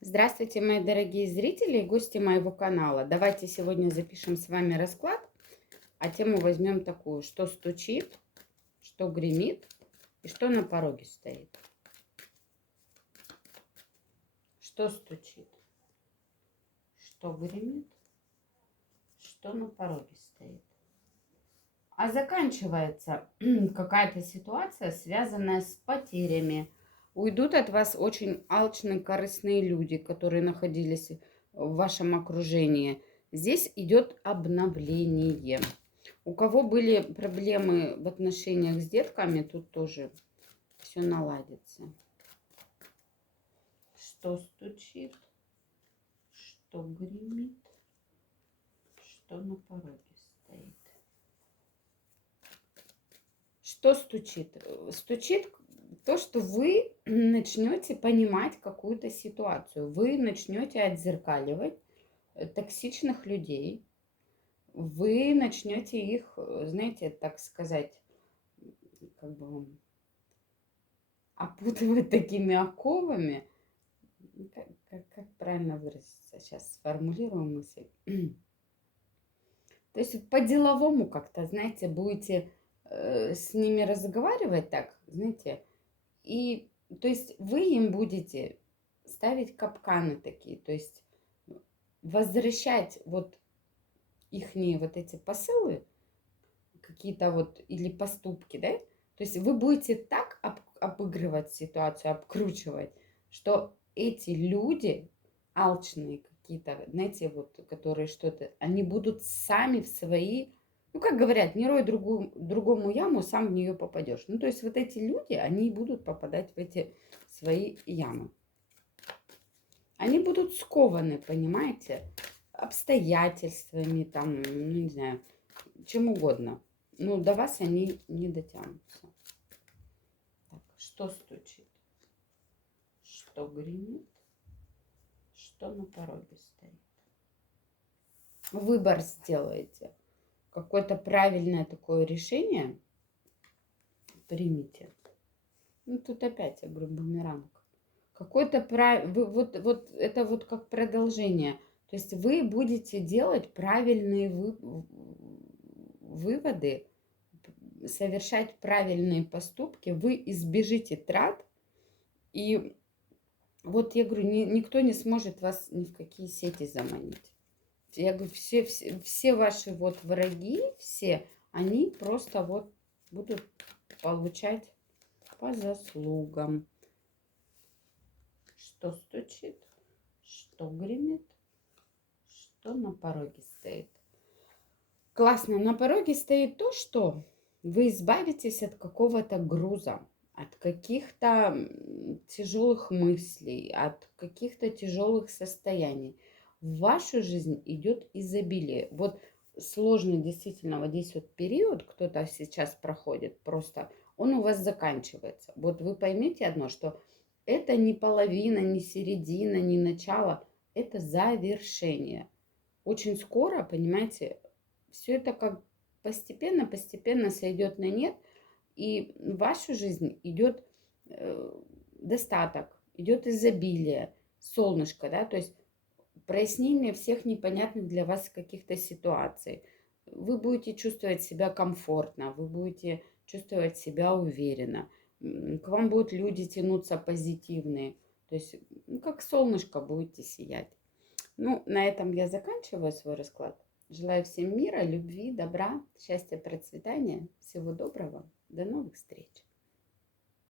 Здравствуйте, мои дорогие зрители и гости моего канала. Давайте сегодня запишем с вами расклад, а тему возьмем такую: что стучит, что гремит и что на пороге стоит. Что стучит, что гремит, что на пороге стоит. А заканчивается какая-то ситуация, связанная с потерями. Уйдут от вас очень алчные, корыстные люди, которые находились в вашем окружении. Здесь идет обновление. У кого были проблемы в отношениях с детками, тут тоже все наладится. Что стучит, что гремит, что на пороге стоит. Что стучит? Стучит то, что вы начнете понимать какую-то ситуацию. Вы начнете отзеркаливать токсичных людей. Вы начнете их, знаете, так сказать, как бы опутывать такими оковами. Как правильно выразиться? Сейчас сформулирую мысль. То есть по-деловому как-то, знаете, будете с ними разговаривать так, знаете, и то есть вы им будете ставить капканы такие, то есть возвращать вот ихние вот эти посылы, какие-то вот, или поступки, да, то есть вы будете так обыгрывать ситуацию, обкручивать, что эти люди, алчные какие-то, знаете, вот, которые что-то, они будут сами в свои, ну, как говорят, не рой другому яму, сам в нее попадешь. Ну, то есть вот эти люди, они будут попадать в эти свои ямы. Они будут скованы, понимаете, обстоятельствами, там, ну, не знаю, чем угодно. Ну, до вас они не дотянутся. Так, что стучит? Что гремит? Что на пороге стоит? Выбор сделаете. Какое-то правильное такое решение примите. Ну, тут опять, я говорю, бумеранг. Какой-то вот это вот как продолжение. То есть вы будете делать правильные выводы, совершать правильные поступки, вы избежите трат. И вот я говорю, никто не сможет вас ни в какие сети заманить. Я говорю, все ваши вот враги, все, они просто вот будут получать по заслугам. Что стучит, что гремит, что на пороге стоит. Классно, на пороге стоит то, что вы избавитесь от какого-то груза, от каких-то тяжелых мыслей, от каких-то тяжелых состояний. В вашу жизнь идет изобилие. Вот сложный действительно вот здесь вот период, кто-то сейчас проходит, просто он у вас заканчивается. Вот вы поймите одно, что это не половина, не середина, не начало, это завершение. Очень скоро, понимаете, все это как постепенно сойдет на нет, и в вашу жизнь идет достаток, идет изобилие, солнышко, да, то есть прояснение всех непонятных для вас каких-то ситуаций. Вы будете чувствовать себя комфортно, вы будете чувствовать себя уверенно. К вам будут люди тянуться позитивные. То есть, ну, как солнышко будете сиять. Ну, на этом я заканчиваю свой расклад. Желаю всем мира, любви, добра, счастья, процветания. Всего доброго. До новых встреч.